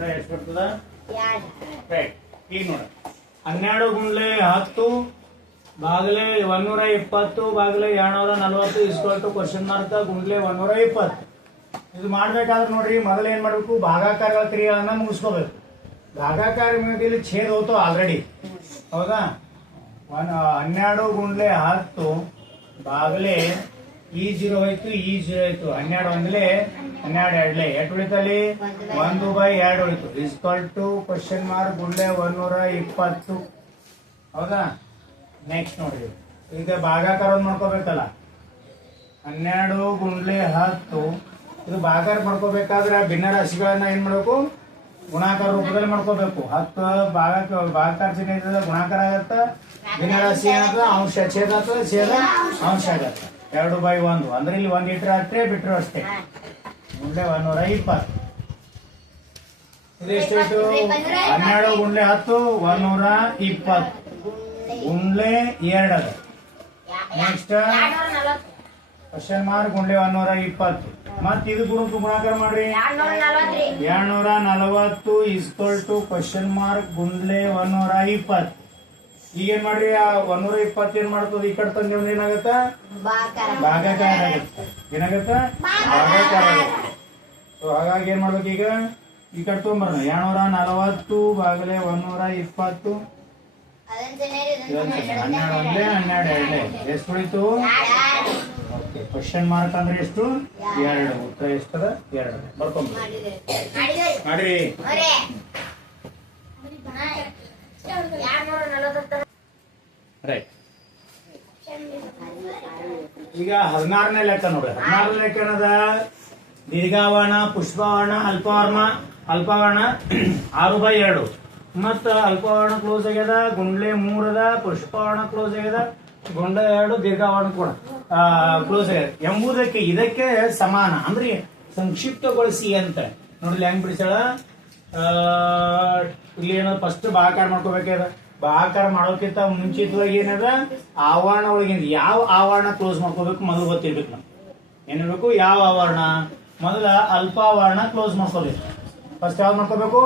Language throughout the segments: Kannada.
ಉತ್ತರ ಎಷ್ಟು ಬರ್ತದ? ರೈಟ್ ಈಗ ನೋಡ. ಹನ್ನೆರಡು ಗುಂಡ್ಲೆ ಹತ್ತು ಬಾಗ್ಲೆ ಒಂದೂರ ಇಪ್ಪತ್ತು ಬಾಗ್ಲೆ ಎರಡ್ನೂರ ನಲ್ವತ್ತು ಇಸ್ಕೊಳ್ತು ಕ್ವಶನ್ ಮಾರ್ಕ್ ಗುಂಡ್ಲೆ ಒಂದೂರ ಇಪ್ಪತ್ತು. ಇದು ಮಾಡ್ಬೇಕಾದ್ರೆ ನೋಡ್ರಿ ಮೊದಲು ಏನ್ ಮಾಡ್ಬೇಕು? ಭಾಗಾಕಾರಗಳ ಕ್ರಿಯೆಗಳನ್ನ ಮುಗಿಸ್ಕೋಬೇಕು. ಭಾಗಾಕಾರ ಮಿತಿಯಲ್ಲಿ ಛೇದ ಹೋತು ಆಲ್ರೆಡಿ ಹೌದಾ? ಒನ್ ಹನ್ನೆರಡು ಗುಂಡ್ಲೆ ಹತ್ತು ಬಾಗಲೆ ಈ ಜೀರೋ ಹೋಯ್ತು, ಈ ಜೀರೋ ಆಯ್ತು ಹನ್ನೆರಡು ಒಂದ್ಲೆ, ಹನ್ನೆರಡು ಎರಡ್ಲೆ. ಎಷ್ಟು ಉಳಿತಲ್ಲಿ? ಒಂದು ಬೈ ಎರಡು ಉಳಿತು. Is equal to question mark ಗುಂಡೆ ಒಂದೂರ ಇಪ್ಪತ್ತು. ಹೌದಾ? ನೆಕ್ಸ್ಟ್ ನೋಡಿ ಈಗ ಭಾಗಾಕಾರ ಮಾಡ್ಕೋಬೇಕಲ್ಲ? ಹನ್ನೆರಡು ಗುಂಡ್ಲೆ ಹತ್ತು. ಇದು ಭಾಗಾಕಾರ ಮಾಡ್ಕೋಬೇಕಾದ್ರೆ ಭಿನ್ನ ರಾಶಿಗಳನ್ನ ಏನ್ ಮಾಡ್ಬೇಕು? ಗುಣಾಕಾರ ರೂಪದಲ್ಲಿ ಮಾಡ್ಕೋಬೇಕು. ಹತ್ತು ಭಾಗ ಭಾಗಾಕಾರ ಚಿಹ್ನೆ ಗುಣಾಕಾರ ಆಗತ್ತ? ಭಿನ್ನ ರಾಶಿ ಏನಾಗ್ತದ? ಅಂಶ ಛೇದ ಆಗ್ತದೆ? ಛೇದ ಅಂಶ ಆಗತ್ತ. ಎರಡು ಬೈ ಒಂದು. ಅಂದ್ರೆ ಇಲ್ಲಿ ಒಂದ್ ಲೀಟರ್ ಅಷ್ಟೇ ಬಿಟ್ರು ಅಷ್ಟೇ. ಗುಂಡೆ ಒಂದೂರ ಇಪ್ಪತ್ತು. ಹನ್ನೆರಡು ಗುಂಡ್ಲೆ ಹತ್ತು ಒಂದೂರ ಇಪ್ಪತ್ತು. ಗುಂಡ್ಲೆ ಎರಡು ಅದ. ನೆಕ್ಸ್ಟ್ ಕ್ವಶನ್ ಮಾರ್ಕ್ ಗುಂಡ್ಲೆ ಒಂದೂರ ಇಪ್ಪತ್ತು. ಮತ್ ಇದು ಗುಣಕ್ಕೆ ಗುಣಾಕಾರ ಮಾಡ್ರಿ. ಎರಡ್ನೂರ ನಲವತ್ತು is equal to question mark ಗುಂಡ್ಲೆ ಒಂದೂರ ಇಪ್ಪತ್ತು. ಈಗ ಏನ್ ಮಾಡ್ರಿ ಆ ಒಂದೂರ ಇಪ್ಪತ್ತು ಏನ್ ಮಾಡ್ತದ? ಈ ಕಡೆ ತಂದ ಏನಾಗತ್ತ? ಭಾಗಾಕಾರ. ಆಗತ್ತ. ಏನಾಗತ್ತ? ಭಾಗಾಕಾರ ಆಗತ್ತ. ಸೊ ಹಾಗಾಗಿ ಏನ್ ಮಾಡ್ಬೇಕು ಈಗ? ಈ ಕಡೆ ತೊಗೊಂಬರೋಣ. ಎರಡ್ನೂರ ನಲವತ್ತು ಬಾಗಲೆ ಒಂದೂರ ಇಪ್ಪತ್ತು. ಹನ್ನೆರಡು ಒಂದೇ ಹನ್ನೆರಡು ಎರಡು ಎಷ್ಟು ಉಳಿತು? ಓಕೆ ಕ್ವಶನ್ ಮಾರ್ಕ್ ಅಂದ್ರೆ ಎಷ್ಟು? ಎರಡು. ಉತ್ತರ ಎಷ್ಟದ? ಎರಡು. ಬರ್ಕೊಂಬ ಮಾಡ್ರಿ. ರೈಟ್ ಈಗ ಹದಿನಾರನೇ ಲೆಕ್ಕ ನೋಡ್ರಿ. ಹದಿನಾರನೇ ಲೆಕ್ಕ ಏನದ? ದೀರ್ಘಾವರ್ಣ ಪುಷ್ಪವರ್ಣ ಅಲ್ಪವರ್ಣ ಅಲ್ಪವರ್ಣ ಆರು ಬೈ ಎರಡು. ಮತ್ತ ಅಲ್ಪವರ್ಣ ಕ್ಲೋಸ್ ಆಗ್ಯದ? ಗುಂಡ್ಲೆ ಮೂರದ ಪುಷ್ಪವರ್ಣ ಕ್ಲೋಸ್ ಆಗ್ಯದ? ಗುಂಡ ಎರಡು ದೀರ್ಘಾವರ್ಣ ಕೂಡ ಕ್ಲೋಸ್ ಆಗ್ಯದ. ಎಂಬುದಕ್ಕೆ ಇದಕ್ಕೆ ಸಮಾನ. ಅಂದ್ರೆ ಸಂಕ್ಷಿಪ್ತಗೊಳಿಸಿ ಅಂತ. ನೋಡ್ಲಿ ಹೆಂಗ್ ಬಿಡಿಸ್ಯಾಳ? ಆ, ಇಲ್ಲಿ ಏನೋ ಫಸ್ಟ್ ಬಾಕಾರ ಮಾಡ್ಕೋಬೇಕಾದ ಬಾಕಾರ ಮಾಡೋಕ್ಕಿಂತ ಮುಂಚಿತವಾಗಿ ಏನದ? ಆವರಣ ಒಳಗಿಂದ. ಯಾವ ಆವರಣ ಕ್ಲೋಸ್ ಮಾಡ್ಕೋಬೇಕು ಮೊದಲು ಗೊತ್ತಿರ್ಬೇಕು ನಾವು ಏನಿರ್ಬೇಕು ಯಾವ ಆವರಣ? ಮೊದಲ ಅಲ್ಪಾವರಣ ಕ್ಲೋಸ್ ಮಾಡ್ಕೋಬೇಕು ಫಸ್ಟ್ ಯಾವ್ದು ಮಾಡ್ಕೋಬೇಕು?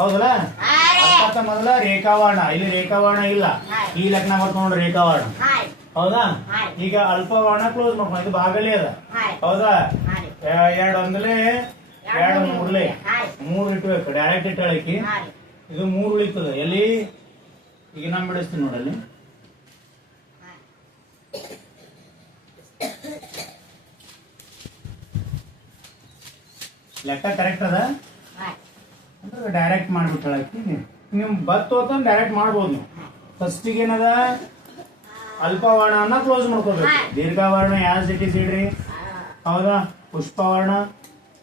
ಹೌದಲ್ಲ? ಮೊದಲ ರೇಖಾವರ್ಣ. ಇಲ್ಲಿ ರೇಖಾವರ್ಣ ಇಲ್ಲ. ಈ ಬರ್ತ ನೋಡ್ರಿ ರೇಖಾವರ್ಣ. ಹೌದಾ? ಈಗ ಅಲ್ಪವರ್ಣ ಕ್ಲೋಸ್ ಮಾಡ್ಕೊಂಡು. ಇದು ಭಾಗಲೇ ಅದ. ಹೌದಾ? ಎರಡು ಒಂದಲೇ ಎರಡು ಮೂರ್ಲೆ. ಮೂರ್ ಇಟ್ಬೇಕು ಡೈರೆಕ್ಟ್ ಇಟ್ಟಳಕಿ ಇದು ಮೂರು ಉಳಿತದ. ಎಲ್ಲಿ? ಈಗ ನಾ ಬಿಡಿಸ್ತೀನಿ ನೋಡಲ್ಲಿ. ಲೆಕ್ಕ ಕರೆಕ್ಟ್ ಅದ? ಅಂದ್ರೆ ಡೈರೆಕ್ಟ್ ಮಾಡ್ಬಿಟ್ಟಿ ನಿಮ್ ಬತ್ತು ಅಂತ ಡೈರೆಕ್ಟ್ ಮಾಡ್ಬೋದು ನೀವು. ಫಸ್ಟಿಗೆ ಏನದ? ಅಲ್ಪವರ್ಣನ ಕ್ಲೋಸ್ ಮಾಡ್ಕೋಬೇಕು. ದೀರ್ಘಾವರ್ಣ ಯಾವ ಸಿಟಿ ಇಡ್ರಿ. ಹೌದಾ? ಪುಷ್ಪವರ್ಣ.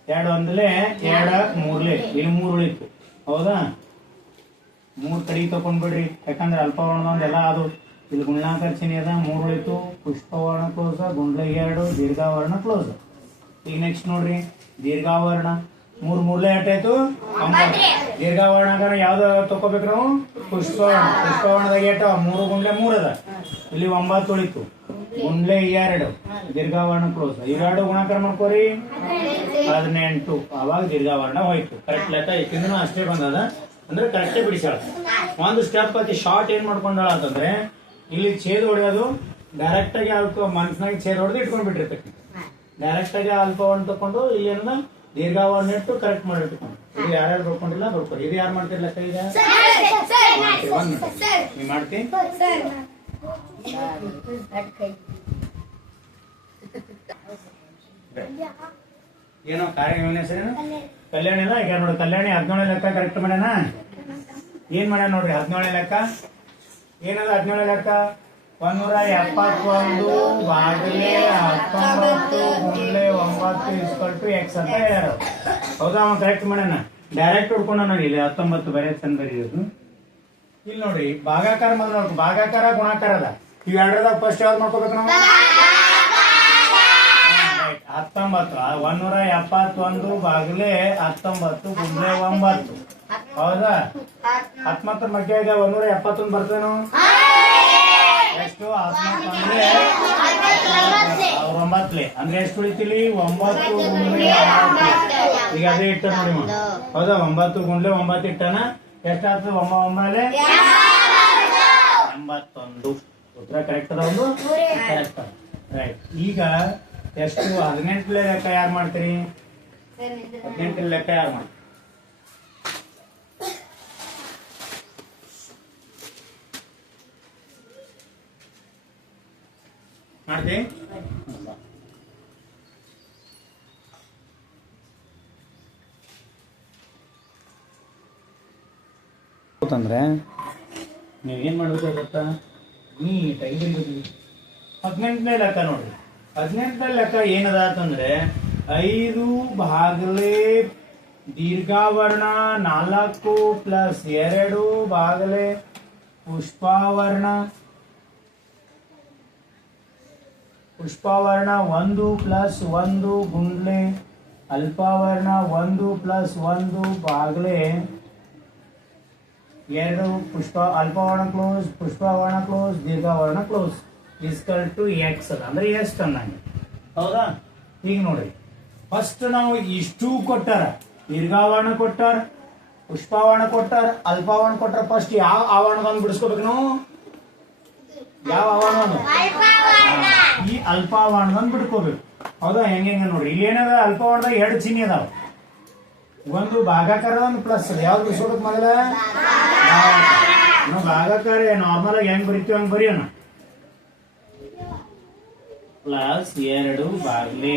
ಎರಡು ಅಂದ್ರೆ ಎರಡ ಮೂರ್ಲೆ. ಇಲ್ಲಿ ಮೂರು ಉಳಿತು ಹೌದಾ? ಮೂರ್ ಕಡೆ ತಕೊಂಡ್ಬಿಡ್ರಿ. ಯಾಕಂದ್ರೆ ಅಲ್ಪವರ್ಣದ ಎಲ್ಲ ಅದು ಇಲ್ಲಿ ಗುಣಾಕಾರ ಅದ ಮೂರು ಉಳಿತು ಪುಷ್ಪವರ್ಣ ಕ್ಲೋಸ್ ಗುಂಡ್ಲೆ ಎರಡು, ದೀರ್ಘಾವರ್ಣ ಕ್ಲೋಸ್ ಈಗ ನೆಕ್ಸ್ಟ್ ನೋಡ್ರಿ. ದೀರ್ಘಾವರ್ಣ. ಮೂರ್ ಮೂರ್ಲೆ ಎಷ್ಟಾಯ್ತು ದೀರ್ಘಾವರ್ಣ ಅಂದ್ರೆ ಯಾವ್ದು ತಕೋಬೇಕು ನಾವು? ಪುಷ್ಪವರ್ಣ. ಪುಷ್ಪವರ್ಣದಾಗ ಎಟ್ಟ? ಮೂರು ಗುಂಡ್ಲೆ ಅದ. ಇಲ್ಲಿ ಒಂಬತ್ತು ಉಳಿತು. ಗುಂಡ್ಲೆ ಎರಡು. ದೀರ್ಘಾವರ್ಣ ಕ್ಲೋಸ್ ಇವೆರಡು ಗುಣಾಕಾರ ಮಾಡ್ಕೋರಿ. ಹದಿನೆಂಟು. ಅವಾಗ ದೀರ್ಘಾವರಣ ಹೋಯ್ತು. ಕರೆಕ್ಟ್ ಲೆಕ್ಕ? ಇಕ್ಕಿಂದ್ರೂ ಅಷ್ಟೇ ಬಂದದ. ಅಂದ್ರೆ ಕರೆಕ್ಟೇ ಬಿಡಿಸಾಳ ಒಂದು ಸ್ಟೆಪ್ ಅತಿ ಶಾರ್ಟ್ ಏನ್ ಮಾಡ್ಕೊಂಡಾಳ ಅಂತಂದ್ರೆ ಇಲ್ಲಿ ಛೇದ್ ಹೊಡೆಯೋದು ಡೈರೆಕ್ಟ್ ಆಗಿ ಅಲ್ಪ ಮನ್ಸಿನಾಗ ಛೇದ್ ಹೊಡೆದು ಇಟ್ಕೊಂಡ್ ಬಿಟ್ಟಿರ್ತೈತಿ ಡೈರೆಕ್ಟ್ ಆಗಿ ಅಲ್ಪವನ್ನು ತಕೊಂಡು ಇಲ್ಲಿ ಏನದ ದೀರ್ಘಾವರಣ ಇಟ್ಟು ಕರೆಕ್ಟ್ ಮಾಡಿಟ್ಕೊಂಡು. ಇದು ಯಾರ್ಯಾರು ಬರ್ಕೊಂಡಿಲ್ಲ ಬರ್ಕೊಂಡು ಇದು ಯಾರು ಮಾಡ್ತಿರ್ಲ ಲೆಕ್ಕ ಈಗ? ಮಾಡ್ತೀನಿ Yeah. ಏನೋ ಕಾರ್ಯಗಳನ್ನ ಹೆಸರೇನು? ಕಲ್ಯಾಣಿ. ಇಲ್ಲ ಈಗ ನೋಡಿ ಕಲ್ಯಾಣಿ ಹದಿನೇಳು ಲೆಕ್ಕ ಕರೆಕ್ಟ್ ಮಾಡ್ಯಾನ? ಏನ್ ಮಾಡ್ಯಾನ ನೋಡ್ರಿ ಹದಿನೇಳನೇ ಲೆಕ್ಕ? ಏನದ ಹದಿನೇಳನೇ ಲೆಕ್ಕ? ಒಂದೂರ ಎಪ್ಪತ್ತೊಂದು ಬಾಗಿಲೆ ಹತ್ತೊಂಬತ್ತು ಗುಂಡ್ಲೆ ಒಂಬತ್ತು ಇಸ್ಕೊಲ್ ಟು ಎಕ್ಸ್ ಅಂತ ಹೇಳ್ಯಾರ. ಹೌದಾ ಅವನು ಕರೆಕ್ಟ್ ಮಾಡ್ಯಾನ? ಡೈರೆಕ್ಟ್ ಹುಡ್ಕೊಂಡ ನೋಡಿ ಇಲ್ಲಿ ಹತ್ತೊಂಬತ್ತು ಬರೀ ಚಂದ ಬರೀಯೋದು ಇಲ್ಲಿ ನೋಡಿ ಭಾಗಾಕಾರ ಮೊದಲು ಭಾಗಾಕಾರ ಗುಣಾಕಾರ ಅದ. ಇವ್ ಎರಡರದಾಗ ಫಸ್ಟ್ ಯಾವ್ದು ಮಾಡ್ಕೋಬೇಕು ನಾವು. ಹತ್ತೊಂಬತ್ತು ಒಂದೂರ ಎಪ್ಪತ್ತೊಂದು ಬಾಗಿಲೆ ಹತ್ತೊಂಬತ್ತು ಗುಂಡ್ಲೆ ಒಂಬತ್ತು. ಹೌದಾ? ಹತ್ತೊಂಬತ್ತರ ಮಧ್ಯ ಈಗ ಒಂದೂರ ಎಪ್ಪತ್ತೊಂದು ಬರ್ತೇನು ಎಷ್ಟು? ಅವ್ರ ಒಂಬತ್ತಲೆ. ಅಂದ್ರೆ ಎಷ್ಟು ಉಳಿತಿಲಿ ಒಂಬತ್ತು ಗುಂಡ್ಲೆ ಈಗ ಅದೇ ಇಟ್ಟ ನೋಡಿ ಹೌದಾ? ಒಂಬತ್ತು ಗುಂಡ್ಲೆ ಒಂಬತ್ತು ಇಟ್ಟನ? ಎಷ್ಟಾಗ್ತದೆ ಒಂಬ ಒಂಬಲೆ ಎಂಬತ್ತೊಂದು. ಉತ್ತರ ಕರೆಕ್ಟ್ ಅದ ಒಂದು? ಕರೆಕ್ಟ್ ರೈಟ್ ಈಗ ಎಷ್ಟು ಹದಿನೆಂಟು ಲೆಕ್ಕ ಯಾರು ಮಾಡ್ತೀರಿ? ಹದಿನೆಂಟು ಲೆಕ್ಕ ಯಾರು ಮಾಡ್ತೀರಿ? ಮಾಡ್ತಿ? ನೀವೇನ್ ನೀವು ಏನ್ ಮಾಡ್ಬೇಕು ಗೊತ್ತಾ ನೀಟಾಗಿ ಹದಿನೆಂಟನೇ ಲೆಕ್ಕ ನೋಡ್ರಿ. ಹದಿನೆಂಟನೇ ಲೆಕ್ಕ ಏನದ ಅಂತಂದ್ರೆ ಐದು ಭಾಗಲೇ ದೀರ್ಘಾವರ್ಣ ನಾಲ್ಕು ಪ್ಲಸ್ ಎರಡು ಭಾಗಲೆ ಪುಷ್ಪಾವರ್ಣ. ಪುಷ್ಪಾವರ್ಣ ಒಂದು ಪ್ಲಸ್ ಒಂದು ಗುಂಡ್ಲೆ ಅಲ್ಪಾವರ್ಣ ಒಂದು ಪ್ಲಸ್ ಒಂದು ಬಾಗ್ಲೆ ಎರಡು ಪುಷ್ಪ ಅಲ್ಪಾವರ್ಣ ಕ್ಲೋಸ್, ಪುಷ್ಪವರ್ಣ close, ದೀರ್ಘಾವರ್ಣ close. Is equal to x ಅದ ಅಂದ್ರೆ ಎಷ್ಟು ಅನ್ನಂಗೆ ಹೌದಾ ಈಗ ನೋಡ್ರಿ ಫಸ್ಟ್ ನಾವು ಇಷ್ಟು ಕೊಟ್ಟಾರ ದೀರ್ಘಾವರ್ಣ ಕೊಟ್ಟಾರ ಪುಷ್ಪಾವರಣ ಕೊಟ್ಟಾರ ಅಲ್ಪಾವರಣ ಕೊಟ್ಟಾರ ಫಸ್ಟ್ ಯಾವ ಆವರಣವನ್ನು ಬಿಡಿಸ್ಕೋಬೇಕು ನಾವು ಯಾವ ಆವರಣ ಈ ಅಲ್ಪಾವರಣವನ್ನು ಬಿಡ್ಕೋಬೇಕು ಹೌದಾ ಹೆಂಗೆ ಹೆಂಗೆ ನೋಡ್ರಿ ಇಲ್ಲಿ ಏನದ ಅಲ್ಪಾವರಣದಾಗ ಎರಡು ಚಿಹ್ನೆ ಅದಾವ ಒಂದು ಭಾಗಾಕಾರ ಒಂದು ಪ್ಲಸ್ ಅದ ಯಾವ್ದು ಬಿಡಿಸ್ಕೋಬೇಕು ಮೊದಲ ನಾವು ಭಾಗಾಕಾರ ನಾರ್ಮಲ್ ಆಗಿ ಹೆಂಗ್ ಬರಿತೀವಿ ಹಂಗ್ ಬರೆಯೋಣ ಪ್ಲಸ್ ಎರಡು ಬಾಗ್ಲೆ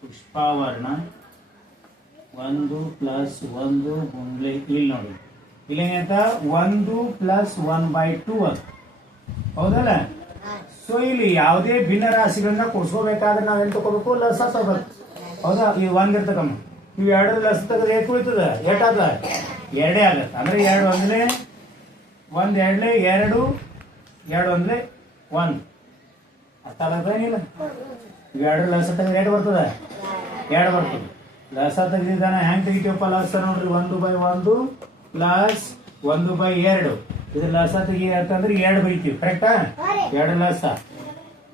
ಪುಷ್ಪಾವರ್ಣ. ಒಂದು ಪ್ಲಸ್ ಒಂದು ಗುಂಡ್ಲೆ. ಇಲ್ಲಿ ನೋಡಿ. ಇಲ್ಲಿ ಏನಂತ ಒಂದು ಪ್ಲಸ್ ಒನ್ ಬೈ ಟೂ ಅಂತ ಹೌದಲ್ಲ? ಸೊ ಇಲ್ಲಿ ಯಾವುದೇ ಭಿನ್ನ ರಾಶಿಗಳನ್ನ ಕೊಡ್ಸ್ಕೋಬೇಕಾದ್ರೆ ನಾವೇನ್ ತಗೋಬೇಕು? ಲಸ ತಗೋಬೇಕು. ಹೌದಾ? ಈ ಒಂದ್ ಇರ್ತಕಮ್ಮ ಇವ್ ಎರಡು ಲಸ್ ತೆಗೆದ್ರೆ ಏಟ್ ಉಳಿತದ? ಏಟಾದ ಎರಡೇ ಆಗತ್ತೆ ಅಂದ್ರೆ ಎರಡು ಒಂದ್ಲೆ ಒಂದ್ ಎರಡ್ಲೆ ಎರಡು ಎರಡು ಅಂದ್ರೆ ಒಂದ್. ಅರ್ಥ ಆಗತ್ತೇನಿಲ್ಲ ಎರಡು ಲಸ ತೆಗೆದ್ರೆ ಎರಡು ಬರ್ತದ. ಎರಡು ಬರ್ತದೆ. ಲಸ ತೆಗೆದಿದ್ದಾನೆ ಹೆಂಗ್ ತೆಗಿತೀವಪ್ಪ ಲಸ ನೋಡ್ರಿ, ಒಂದು ಬೈ ಒಂದು ಪ್ಲಸ್ ಒಂದು ಬೈ ಎರಡು. ಇದು ಲಸ ತೆಗಿ ಅಂತಂದ್ರೆ ಎರಡು ಬೈತೀವಿ ಕರೆಕ್ಟಾ ಎರಡು ಲಸ.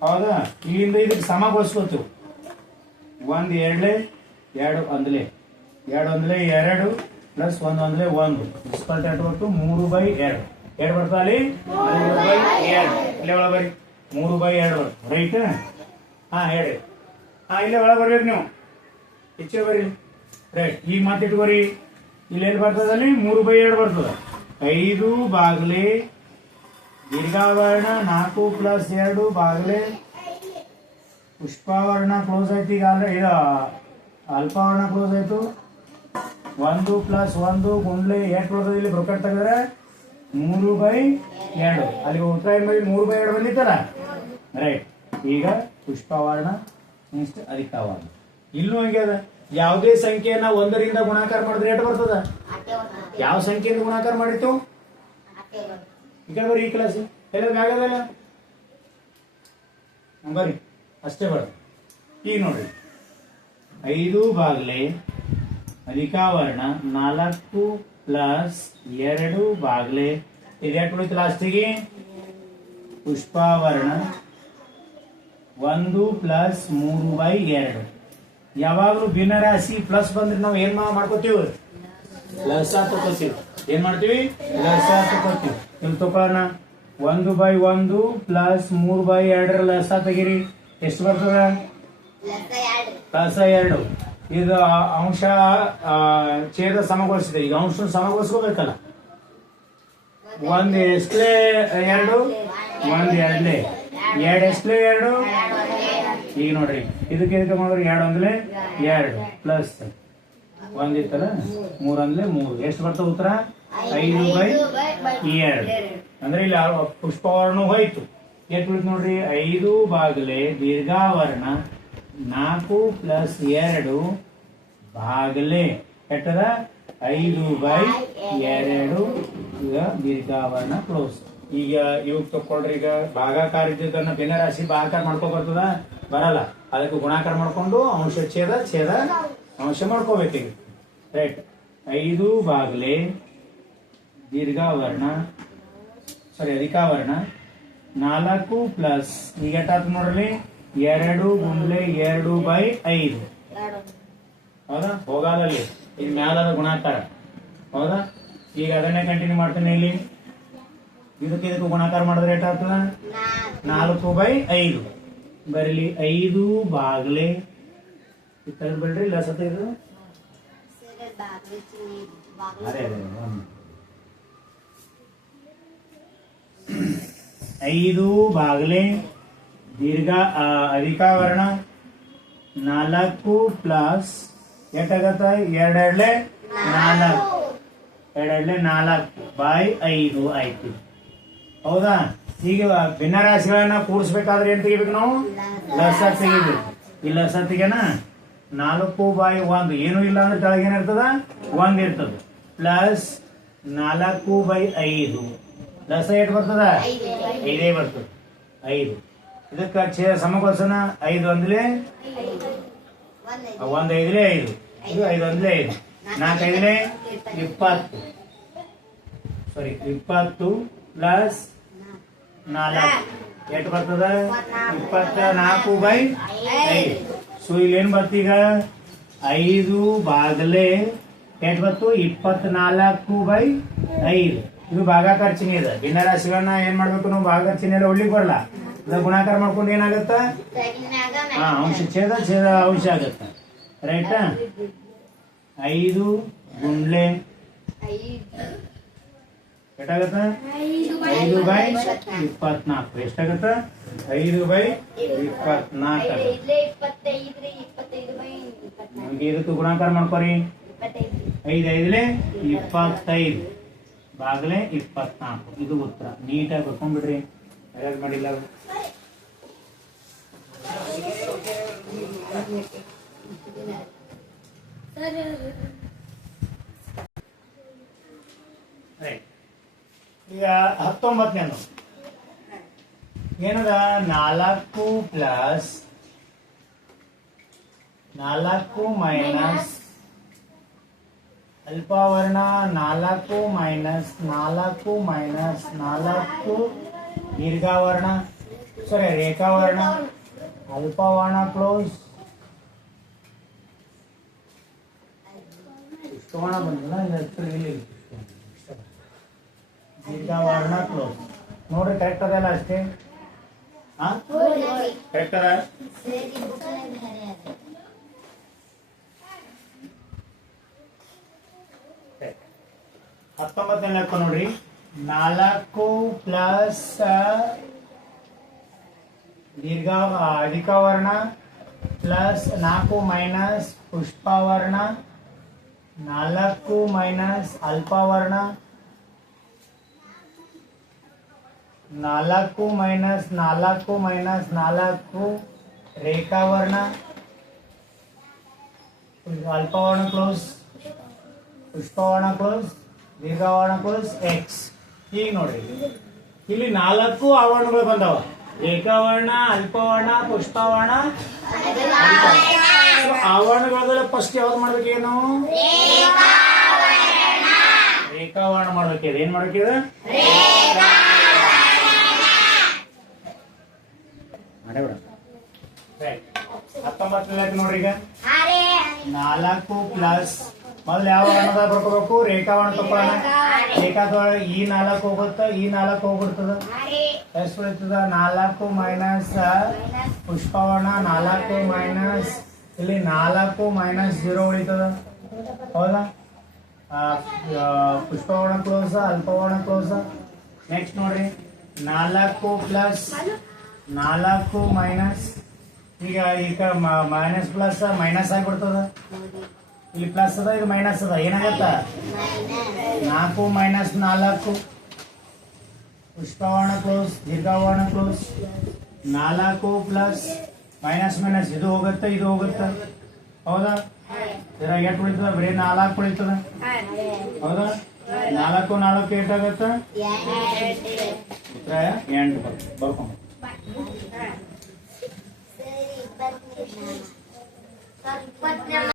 ಹೌದಾ? ಇಲ್ಲಿಂದ ಇದಕ್ಕೆ ಸಮಗೊಳಿಸ್ಕೋತೀವಿ ಒಂದು ಎರಡ್ಲೆ, ಎರಡು ಒಂದ್ಲೆ. ಎರಡು ಒಂದ್ಲೆ ಎರಡು ಪ್ಲಸ್ ಒಂದು ಒಂದ್ಲೆ ಒಂದು. ಬರ್ತು ಮೂರು ಬೈ ಎರಡು. ಎರಡು ಬರ್ತಾ ಅಲ್ಲಿ? ಮೂರು ಬೈ ಎರಡು. ಇಲ್ಲಿ ಒಳ ಬರ್ರಿ. ಮೂರು ಬೈ ಎರಡು ರೈಟ್ ಹಾ, ಹೇಳಿ. ಹಾ, ಇಲ್ಲೇ ಒಳಗೆ ಬರ್ಬೇಕು ನೀವು. ಹೆಚ್ಚೆ ಬರ್ರಿ. ರೈಟ್ ಈಗ ಮಾತಿಟ್ಕೋರಿ ಇಲ್ಲಿ ಏನು ಬರ್ತದಲ್ಲಿ ಮೂರು ಬೈ ಎರಡು ಬರ್ತದ. ಐದು ಬಾಗ್ಲಿ ದೀರ್ಘಾವರಣ ನಾಲ್ಕು ಪ್ಲಸ್ ಎರಡು ಬಾಗ್ಲೆ ಪುಷ್ಪಾವರಣ ಕ್ಲೋಸ್ ಆಯ್ತು. ಈಗ ಅಲ್ಲ ಇದು ಅಲ್ಪಾವರಣ ಕ್ಲೋಸ್ ಆಯ್ತು. ಒಂದು ಪ್ಲಸ್ ಒಂದು ಗುಂಡ್ಲೆ ಎಷ್ಟು ಬರ್ತದೆ ಇಲ್ಲಿ? ಬ್ರೊಕೆಟ್ ತೆಗೆದ್ರೆ ಮೂರು ಬೈ ಎರಡು. ಅಲ್ಲಿ ಉತ್ತರ ಮೂರು ಬೈ ಎರಡು ಬಂದಿತ್ತಲ್ಲ? ರೈಟ್ ಈಗ ಪುಷ್ಪವರ್ಣ ನೆಕ್ಸ್ಟ್ ಅಧಿಕವರ್ಣ ಇಲ್ಲೂ ಹಂಗೆ ಅದ, ಯಾವುದೇ ಸಂಖ್ಯೆಯನ್ನ ಒಂದರಿಂದ ಗುಣಾಕಾರ ಮಾಡಿದ್ರೆ ಎಷ್ಟು ಬರ್ತದ? ಯಾವ ಸಂಖ್ಯೆಯಿಂದ ಗುಣಾಕಾರ ಮಾಡಿತ್ತು ಈಗ ಬರ್ರಿ ಈ ಕ್ಲಾಸ್ ಎಲ್ಲ ಆಗದಲ್ಲ ಬರ್ರಿ. ಅಷ್ಟೇ ಬರ್ತದೆ. ಈಗ ನೋಡ್ರಿ. ಐದು ಬಾಗ್ಲೆ ಅಧಿಕಾವರ್ಣ ನಾಲ್ಕು ಪ್ಲಸ್ ಎರಡು ಬಾಗ್ಲೆ. ಇದೆಷ್ಟು ಉಳಿತು ಲಾಸ್ಟಿಗೆ? ಪುಷ್ಪಾವರಣ ಒಂದು ಪ್ಲಸ್ ಮೂರು ಬೈ ಎರಡು. ಯಾವಾಗಲೂ ಭಿನ್ನರಾಶಿ ಪ್ಲಸ್ ಬಂದ್ರೆ ನಾವು ಏನ್ ಮಾಡ್ಕೋತೀವಿ? ಲಸ ತಗೋತೀವಿ ಏನ್ ಮಾಡ್ತೀವಿ? ಲಸ ತಗೋತೀವಿ ಇಲ್ಲಿ ತಗೊಳ್ಳೋಣ ಒಂದು ಬೈ ಒಂದು ಪ್ಲಸ್ ಮೂರು ಬೈ ಎರಡರ ಲಸ ತೆಗಿರಿ. ಎಷ್ಟು ಬರ್ತದ? ಲಸ ಎರಡು. ಇದು ಅಂಶ ಛೇದ ಸಮಗೊಳಿಸಿದೆ. ಈಗ ಅಂಶ ಸಮಗೊಳಿಸ್ಕೋಬೇಕಲ್ಲ. ಒಂದ್ ಎಸ್ಲೆ ಎರಡು? ಒಂದ್ ಎರಡ್ಲೆ. ಎರಡ್ ಎಸ್ಲೆ ಎರಡು? ಈಗ ನೋಡ್ರಿ. ಇದಕ್ಕೆ ಇದಕ್ಕೆ ಮಾಡಿದ್ರೆ? ಎರಡು ಅಂದ್ಲೆ ಎರಡು ಪ್ಲಸ್ ಒಂದಿತ್ತಲ್ಲ ಮೂರ್ ಅಂದ್ಲೆ ಮೂರು. ಎಷ್ಟು ಬರ್ತದೆ ಉತ್ತರ? ಐದು ಬೈ ಎರಡು. ಅಂದ್ರೆ ಇಲ್ಲಿ ಪುಷ್ಪವರ್ಣ ಹೋಯ್ತು. ಎಷ್ಟು ಬಿಡ್ತು ನೋಡ್ರಿ? ಐದು ಬಾಗಲೆ ದೀರ್ಘಾವರ್ಣ ನಾಲ್ಕು ಪ್ಲಸ್ ಎರಡು ಬಾಗಲೆ. ಎಟ್ಟದ ಐದು ಬೈ ಎರಡು. ಈಗ ದೀರ್ಘಾವರಣ ಕ್ಲೋಸ್. ಈಗ ಇವಾಗ ತಕೊಳ್ರಿ ಈಗ ಭಾಗಾಕಾರ ಬೆನ್ನ ರಾಶಿ ಭಾಗಾಕಾರ ಮಾಡ್ಕೊ ಬರ್ತದ? ಬರಲ್ಲ. ಅದಕ್ಕೆ ಗುಣಾಕಾರ ಮಾಡ್ಕೊಂಡು ಅಂಶ ಛೇದ ಛೇದ, ಅಂಶ ಮಾಡ್ಕೋಬೇಕೀಗ ರೈಟ್ ಐದು ಬಾಗ್ಲೆ ದೀರ್ಘಾವರ್ಣ ಸಾರಿ ಅಧಿಕಾವರ್ಣ. ನಾಲ್ಕು ಪ್ಲಸ್ ಈಗ ಎಷ್ಟಾಯ್ತು ನೋಡ್ರಿ? ಎರಡು ಗುಂಡ್ಲೆ ಎರಡು ಬೈ ಐದು. ಹೌದಾ? ಹೋಗಾದಲ್ಲಿ. ಈಗ ಮ್ಯಾಲದ ಗುಣಾಕಾರ. ಹೌದಾ? ಈಗ ಅದನ್ನೇ ಕಂಟಿನ್ಯೂ ಮಾಡ್ತೇನೆ ಇಲ್ಲಿ. ಇದಕ್ಕೆ ಇದಕ್ಕೂ ಗುಣಾಕಾರ ಮಾಡಿದ್ರೆ ಎಷ್ಟಾಗ್ತದ ನಾಲ್ಕು ಬೈ ಐದು. ಬರಲಿ ಐದು ಬಾಗ್ಲೆ. ತೆಗೆದು ಬಿಡ್ರಿ ಸತ್ತ ಇದು. ಐದು ಬಾಗ್ಲೆ, ದೀರ್ಘ ಅಧಿಕಾವರಣ ನಾಲ್ಕು ಪ್ಲಸ್ ಎಷ್ಟಾಗತ್ತ ಎರಡೆರಡ್ಲೆ ನಾಲ್ಕು. ಎರಡೆರಡ್ಲೆ ನಾಲ್ಕು ಬೈ ಐದು ಆಯ್ತು. ಹೌದಾ? ಈಗ ಭಿನ್ನ ರಾಶಿಗಳನ್ನ ಕೂಡಿಸ್ಬೇಕಾದ್ರೆ ಏನ್ ತೆಗಿಬೇಕು ನಾವು? ಲಸ ತೆಗಿಬೇಕು. ಈ ಲಸ ತೆಗೆನ ನಾಲ್ಕು ಬಾಯಿ ಒಂದು. ಏನು ಇಲ್ಲ ಅಂದ್ರೆ ಕೆಳಗೆ ಏನಿರ್ತದ ಒಂದ್ ಇರ್ತದ. ಪ್ಲಸ್ ನಾಲ್ಕು ಬೈ ಐದು. ಲಸ ಎಷ್ಟು ಬರ್ತದ? ಐದೇ ಬರ್ತದ. ಐದು. ಇದಕ್ಕ ಛೇ ಸಮಕೋಸನ ಐದು ಅಂದ್ಲೆ? ಒಂದ್ ಐದ್ಲೆ ಐದು. ಇದು ಐದು ಅಂದ್ಲೆ ಐದು. ನಾಲ್ಕು ಐದ್ಲೆ ಇಪ್ಪತ್ತು. ಸಾರಿ ಇಪ್ಪತ್ತು ಪ್ಲಸ್ ನಾಲ್ಕು ಎಷ್ಟು ಬರ್ತದ ಇಪ್ಪತ್ತ ನಾಲ್ಕು ಬೈ ಐದು ಸೊ ಇಲ್ಲಿ ಏನ್ ಬರ್ತೀಗ ಐದು ಬಾಗಲೆ ಎಷ್ಟು ಬಂತು ಇಪ್ಪತ್ನಾಲ್ಕು ಬೈ ಐದು ಇದು ಭಾಗಾಕಾರ ಚಿಹ್ನೆ ಇದೆ ಭಿನ್ನ ರಾಶಿಗಳನ್ನ ಏನ್ ಮಾಡ್ಬೇಕು ನಾವು ಭಾಗಾಕಾರ ಚಿಹ್ನೆ ಎಲ್ಲ ಒಳ್ಳಿಗೆ ಬರಲ್ಲ ಅದ ಗುಣಾಕಾರ ಮಾಡ್ಕೊಂಡು ಏನಾಗತ್ತ ಹಾ ಅಂಶ ಛೇದ ಛೇದ ಅಂಶ ಆಗತ್ತ ರೈಟ್ ಐದು ಗುಂಡ್ಲೆ ಎಷ್ಟಾಗತ್ತ? ಐದು ಬೈ ಇಪ್ಪತ್ನಾಲ್ಕು. ಎಷ್ಟಾಗತ್ತ? ಐದು ಬೈ ಇಪ್ಪತ್ನಾಲ್ಕು ನಮ್ಗೆ ಇದಕ್ಕೆ ಗುಣಾಕಾರ ಮಾಡ್ಕೊರಿ. ಐದು ಐದಲೆ ಇಪ್ಪತ್ತೈದು. ಬಾಗ್ಲೆ ಇಪ್ಪತ್ನಾಲ್ಕು. ಇದು ಉತ್ತರ. ನೀಟಾಗಿ ಬರ್ಕೊಂಡ್ಬಿಡ್ರಿ. ಯಾರು ಮಾಡಿಲ್ಲ? ಅವ್ರು? Right. ಈಗ ಹತ್ತೊಂಬತ್ತನೇದು ಏನದ? ನಾಲ್ಕು ಪ್ಲಸ್ ನಾಲ್ಕು ಮೈನಸ್ ಅಲ್ಪಾವರ್ಣ ನಾಲ್ಕು ಮೈನಸ್ ನಾಲ್ಕು ಮೈನಸ್ ನಾಲ್ಕು ದೀರ್ಘಾವರ್ಣ. ಸಾರಿ, ರೇಖಾವರ್ಣ. ಅಲ್ಪಾವರ್ಣ ಕ್ಲೋಸ್ ಇಷ್ಟವರ್ಣ ಬಂದಿಲ್ಲ ಇದು ಹತ್ರ ವರ್ಣ ಕ್ಲೋಸ್ ನೋಡ್ರಿ ಕರೆಕ್ಟ್ ಅದಲ್ಲ ಅಷ್ಟೇ? ಹಾಂ ಕರೆಕ್ಟ್ ಅದ? ಹತ್ತೊಂಬತ್ತನೇ ಲೆಕ್ಕ ನೋಡ್ರಿ. ನಾಲ್ಕು ಪ್ಲಸ್ ದೀರ್ಘ, ಅಧಿಕವರ್ಣ ಪ್ಲಸ್ ನಾಲ್ಕು ಮೈನಸ್ ಪುಷ್ಪವರ್ಣ, ನಾಲ್ಕು ಮೈನಸ್ ಅಲ್ಪವರ್ಣ ನಾಲ್ಕು ಮೈನಸ್ ನಾಲ್ಕು ಮೈನಸ್ ನಾಲ್ಕು ರೇಖಾವರ್ಣ. ಅಲ್ಪವರ್ಣ ಕ್ಲೋಸ್ ಪುಷ್ಪವರ್ಣ ಕ್ಲೋಸ್ ದೀರ್ಘವರ್ಣ ಕ್ಲೋಸ್ ಎಕ್ಸ್ ಈಗ ನೋಡ್ರಿ ಇಲ್ಲಿ ನಾಲ್ಕು ಆವರಣಗಳು ಬಂದವ. ಏಕವರ್ಣ ಅಲ್ಪವರ್ಣ ಪುಷ್ಪವರ್ಣ. ಆವರಣಗಳ ಫಸ್ಟ್ ಯಾವ್ದು ಮಾಡ್ಬೇಕೇನು? ನಾವು ರೇಖಾವರ್ಣ ಮಾಡ್ಬೇಕಿದೆ ಏನ್ ಮಾಡ್ಬೇಕಿದೆ ಮಾಡೇ ಬಿಡ ಹತ್ತೊಂಬತ್ತನೇ ನೋಡ್ರಿ ಈಗ. ನಾಲ್ಕು ಪ್ಲಸ್ ಮೊದಲು ಯಾವ ವರ್ಣದ ಬರ್ಕೋಬೇಕು? ರೇಖಾವರ್ಣ ತಕೊಳ್ಳೋಣ ರೇಖಾದೊಳಗೆ ಈ ನಾಲ್ಕು ಹೋಗುತ್ತ ಈ ನಾಲ್ಕು ಹೋಗ್ಬಿಡ್ತದ. ಎಷ್ಟು ಉಳಿತದ ನಾಲ್ಕು ಮೈನಸ್ ಪುಷ್ಪವರ್ಣ ನಾಲ್ಕು ಮೈನಸ್ ಇಲ್ಲಿ ನಾಲ್ಕು ಮೈನಸ್ ಜೀರೋ ಉಳಿತದ. ಹೌದಾ? ಆ, ಆ, ಪುಷ್ಪವರ್ಣ ಕ್ಲೋಸ್ ಅಲ್ಪವರ್ಣ ಕ್ಲೋಸ್ ನೆಕ್ಸ್ಟ್ ನೋಡ್ರಿ. ನಾಲ್ಕು ಪ್ಲಸ್ ನಾಲ್ಕು ಮೈನಸ್ ಈಗ ಈಗ ಮೈನಸ್ ಪ್ಲಸ್ ಮೈನಸ್ ಆಗಿಬಿಡ್ತದ? ಇಲ್ಲಿ ಪ್ಲಸ್ ಅದ ಇದು ಮೈನಸ್ ಅದ ಏನಾಗತ್ತ? ನಾಲ್ಕು ಮೈನಸ್ ನಾಲ್ಕು. ಪುಷ್ಪವರ್ಣ ಕ್ಲೋಸ್ ದೀರ್ಘವರ್ಣ ಕ್ಲೋಸ್ ನಾಲ್ಕು ಪ್ಲಸ್ ಮೈನಸ್ ಮೈನಸ್ ಇದು ಹೋಗುತ್ತೆ ಇದು ಹೋಗುತ್ತೆ. ಹೌದಾ? ಇದ್ರಾಗ ಎಷ್ಟು ಉಳಿತದ? ಬರೀ ನಾಲ್ಕು ಉಳಿತದ. ಹೌದಾ? ನಾಲ್ಕು ನಾಲ್ಕು ಏಟಾಗತ್ತ ಎಂಟು. ಬರ್ಕೊಂಡು ಇಪ್ಪತ್ತನೇ